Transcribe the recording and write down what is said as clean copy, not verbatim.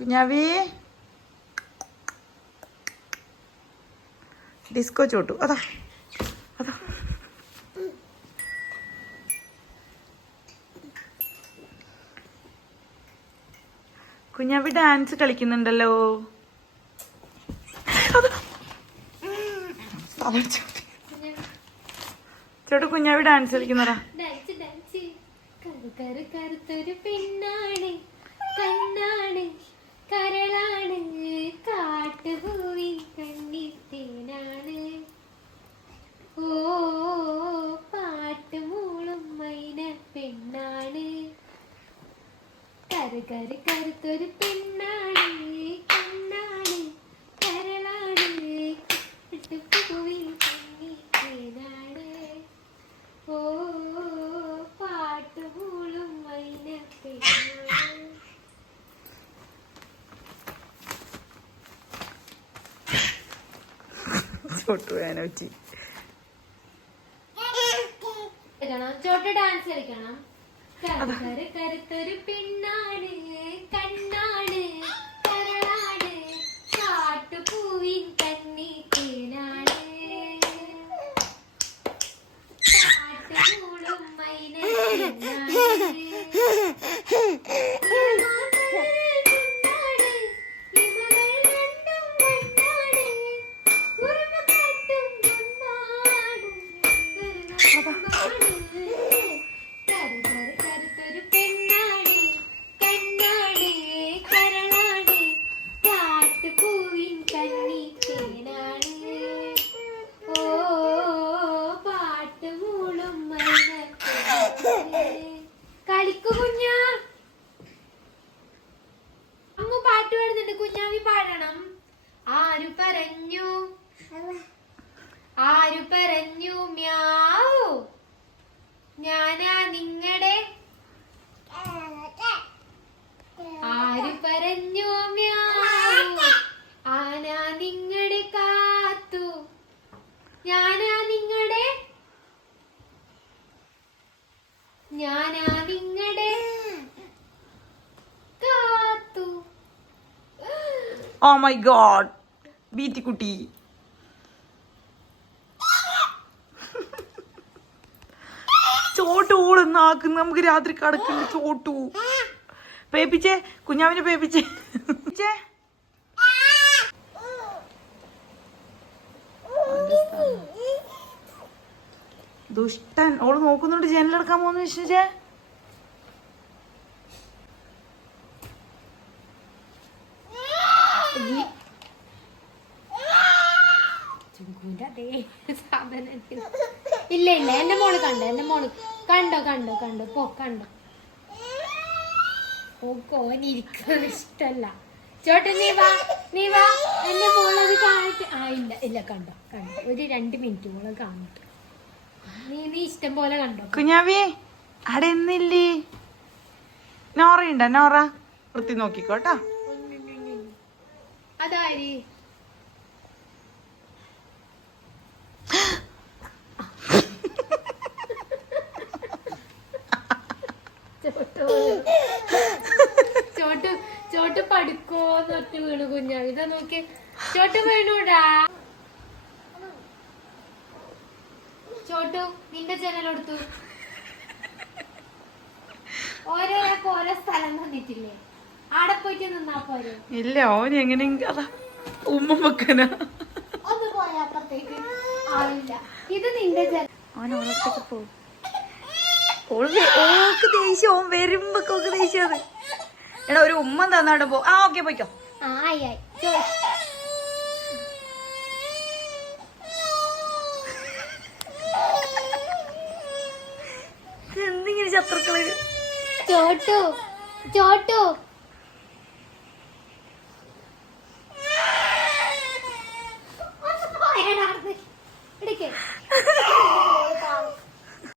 കുഞ്ഞാവി disco Chottu അതാ അതാ. കുഞ്ഞാവി dance കളിക്കുന്നുണ്ടല്ലോ. Chottu കുഞ്ഞാവി dance കളിക്കുന്നതാ. കറുത്തൊരു പെണ്ണാണ്, കണ്ണാണ്, കരളാണ്, കാട്ടുപൂവിൻ കണ്ണിത്തേനാണ്. ഓ പാട്ടുമൂളും മൈന പെണ്ണാണ്. കറുത്തൊരു പെണ്ണാണ്, കണ്ണാണ്, കരളാണ്, കാട്ടുപൂവിൻ കണ്ണിത്തേനാണ്. ഓ പാട്ടുമൂളും മൈന പെണ്ണാണ്. ചോട്ടു വേനോച്ചി ചോട്ട് ഡാൻസ് കളിക്കണം. കറുത്തൊരു പെണ്ണാണ്, കണ്ണാണ്, കരളാണ്, കാട്ടുപൂവിൻ കണ്ണിത്തേനാണ്. പാട്ടുമൂളും മൈന പെണ്ണാണ്. കറുത്തൊരു പെണ്ണാണ്, കണ്ണാണ്, കരളാണ്, കാട്ടുപൂവിൻ കണ്ണിത്തേനാണ്. ഓ പാട്ടുമൂളും മൈന പെണ്ണാണ്. കളിക്കു കുഞ്ഞാ. അമ്മ പാട്ട് പാടുന്നുണ്ട്, കുഞ്ഞാവി പാടണം. ആരു പറഞ്ഞു, ആരു പറഞ്ഞു മ്യാവൂ, ഞാനാ നിങ്ങടെ. ആരു പറഞ്ഞു മ്യാവൂ, ആനാ നിങ്ങടെ കാത്തു, ഞാനാ നിങ്ങടെ, ഞാനാ നിങ്ങടെ കാത്തു. ഓ മൈ ഗോഡ് ബീറ്റിക്കുട്ടി. ചോട്ടു ഓളെന്നാക്കുന്നു, നമുക്ക് രാത്രി കടക്കുന്നു. ചോട്ടു പേപ്പിച്ചേ, കുഞ്ഞാവിനെ പേപ്പിച്ചേ. ദുഷ്ടൻ. ഓള് നോക്കുന്നുണ്ട് ജനലെടുക്കാൻ പോകുന്ന വിശ്വസിച്ചേ. ഇല്ല ഇല്ല, എന്റെ മോള് കണ്ടോ, എന്റെ മോള് കണ്ടോ കണ്ടോ കണ്ടോ പോ കണ്ടോ. ഓനിരിക്കാൻ ഇഷ്ടല്ല. ചോട്ടൻ നീ വാ, നീ വാ, എന്റെ മോളത് കാണട്ടെ. ആ ഇല്ല ഇല്ല, കണ്ടോ കണ്ടോ, ഒരു 2 മിനിറ്റ് മോളെ കാണട്ടെ. നീ ഇഷ്ടം പോലെ കണ്ടോ. കുഞ്ഞാവി അവിടെ എന്നില്ലേ? നോറയുണ്ട? നോറ വൃത്തി നോക്കിക്കോട്ടോ. അതാരി ചോട്ട് പഠിക്കോന്ന് ഒറ്റ വീണു കുഞ്ഞാവി. ഇതാ നോക്കി, ചോട്ട് വീണൂടാ. ചോട്ടു നിന്റെ ജനലെടുത്തു. ഓരോരാൾക്ക് ഓരോ സ്ഥലം തന്നിട്ടില്ലേ, ആടെ പോയിട്ട് നിന്നാ പോരെ. ഇല്ല, ഓൻ എങ്ങനെയെങ്കിലും അതാ ഉമ്മ വെക്കന. ഒന്ന് പോയാ അപ്പുറത്തേക്ക് ആളില്ല. ഇത് നിന്റെ ജന. ഓൻ ഓളത്തേക്ക് പോകും. ഓക്ക് ദേഷ്യം, ഓൻ വരുമ്പോ ദേഷ്യം. എടാ ഒരു ഉമ്മ തന്നോടെ പോ. ആ ഓക്കെ പോയിക്കോ. ആയി ആയി. എന്തിങ്ങനെ ശത്രുക്കള്. ചോട്ടു ചോട്ടു